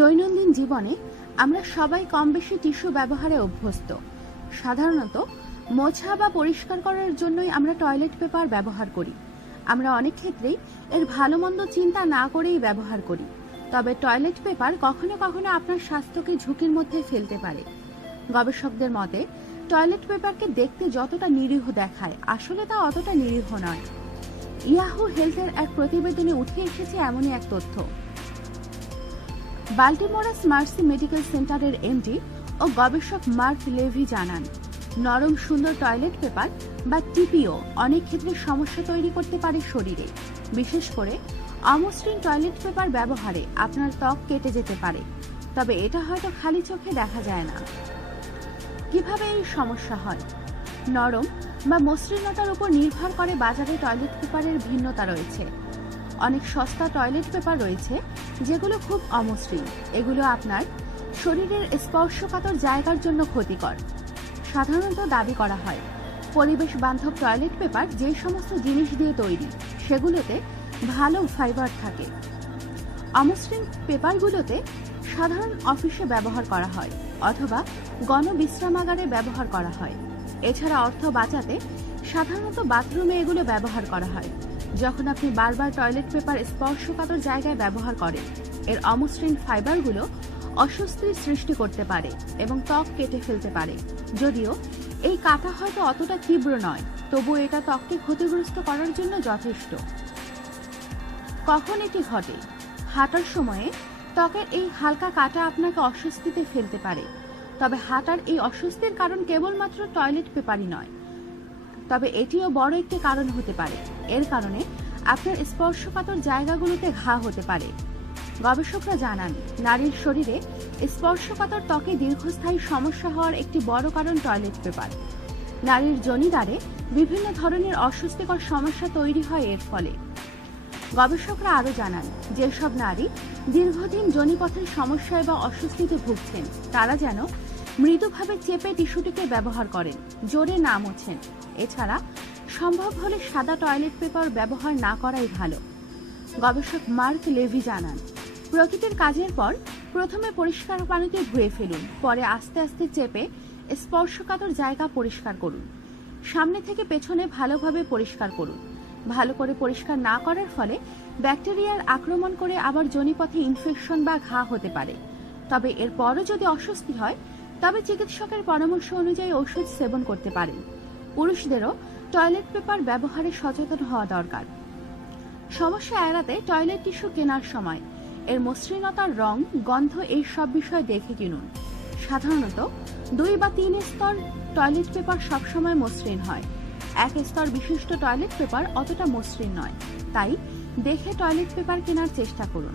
দৈনন্দিন জীবনে আমরা সবাই কম বেশি টিস্যু ব্যবহারে অভ্যস্ত। সাধারণত মোছা বা পরিষ্কার করার জন্যই আমরা টয়লেট পেপার ব্যবহার করি। আমরা অনেক ক্ষেত্রেই এর ভালো মন্দ চিন্তা না করেই ব্যবহার করি। তবে টয়লেট পেপার কখনো কখনো আপনার স্বাস্থ্যকে ঝুঁকির মধ্যে ফেলতে পারে। গবেষকদের মতে টয়লেট পেপারকে দেখতে যতটা নিরীহ দেখায়, আসলে তা অতটা নিরীহ নয়। ইয়াহু হেলথের এক প্রতিবেদনে উঠে এসেছে এমনই এক তথ্য। বাল্টিমোরাস মার্সি মেডিকেল সেন্টারের এমডি ও গবেষক মার্ক লেভি জানান, নরম সুন্দর টয়লেট পেপার বা টিপিও অনেক ক্ষেত্রে সমস্যা তৈরি করতে পারে শরীরে। বিশেষ করে অমসৃণ টয়লেট পেপার ব্যবহারে আপনার ত্বক কেটে যেতে পারে, তবে এটা হয়তো খালি চোখে দেখা যায় না। কিভাবে এই সমস্যা হয়? নরম বা মসৃণতার উপর নির্ভর করে বাজারে টয়লেট পেপারের ভিন্নতা রয়েছে। অনেক সস্তা টয়লেট পেপার রয়েছে যেগুলো খুব অমসৃণ। এগুলো আপনার শরীরের স্পর্শকাতর জায়গার জন্য ক্ষতিকর। সাধারণত দাবি করা হয় পরিবেশ বান্ধব টয়লেট পেপার যে সমস্ত জিনিস দিয়ে তৈরি সেগুলোতে ভালো ফাইবার থাকে। অমসৃণ পেপারগুলোতে সাধারণ অফিসে ব্যবহার করা হয় অথবা গণবিশ্রামাগারে ব্যবহার করা হয়। এছাড়া অর্থ বাঁচাতে সাধারণত বাথরুমে এগুলো ব্যবহার করা হয়। যখন আপনি বারবার টয়লেট পেপার স্পর্শকাতর জায়গায় ব্যবহার করেন, এর অমসৃণ ফাইবারগুলো অস্বস্তির সৃষ্টি করতে পারে এবং ত্বক কেটে ফেলতে পারে। যদিও এই কাটা হয়তো অতটা তীব্র নয়, তবুও এটা ত্বককে ক্ষতিগ্রস্ত করার জন্য যথেষ্ট। কখন এটি ঘটে? হাঁটার সময়ে ত্বকের এই হালকা কাটা আপনাকে অস্বস্তিতে ফেলতে পারে। তবে হাঁটার এই অস্বস্তির কারণ কেবলমাত্র টয়লেট পেপারই নয়, তবে এটিও বড় একটি কারণ হতে পারে। এর কারণে আপনার স্পর্শকাতর জায়গাগুলোতে ঘা হতে পারে। গবেষকরা জানান, নারীর শরীরে স্পর্শকাতর ত্বকে দীর্ঘস্থায়ী সমস্যা হওয়ার একটি বড় কারণ টয়লেট পেপার। নারীর যোনিদ্বারে বিভিন্ন ধরনের অস্বস্তিকর সমস্যা তৈরি হয় এর ফলে। গবেষকরা আরও জানান, যেসব নারী দীর্ঘদিন যোনিপথের সমস্যায় বা অস্বস্তিতে ভুগছেন, তারা যেন মৃদুভাবে চেপে টিস্যুটিকে ব্যবহার করেন, জোরে না মোছেন। এছাড়া সম্ভব হলে সাদা টয়লেট পেপার ব্যবহার না করাই ভালো। গবেষক মার্ক লেভি জানান, প্রকৃতির কাজের পর প্রথমে পরিষ্কার পানিতে ধুয়ে ফেলুন, পরে আস্তে আস্তে চেপে স্পর্শকাতর জায়গা পরিষ্কার করুন। সামনে থেকে পেছনে ভালোভাবে পরিষ্কার করুন। ভালো করে পরিষ্কার না করার ফলে ব্যাকটেরিয়ার আক্রমণ করে আবার যোনিপথে ইনফেকশন বা ঘা হতে পারে। তবে এরপরও যদি অস্বস্তি হয়, তবে চিকিৎসকের পরামর্শ অনুযায়ী ওষুধ সেবন করতে পারেন। পুরুষদেরও টয়লেট পেপার ব্যবহারে সচেতন হওয়া দরকার। সমস্যা এড়াতে টয়লেট টিস্যু কেনার সময় এর মসৃণতার, রং, গন্ধ এই সব বিষয় দেখে কিনুন। সাধারণত 2 বা 3 স্তর টয়লেট পেপার সবসময় মসৃণ হয়। 1 স্তর বিশিষ্ট টয়লেট পেপার অতটা মসৃণ নয়, তাই দেখে টয়লেট পেপার কেনার চেষ্টা করুন।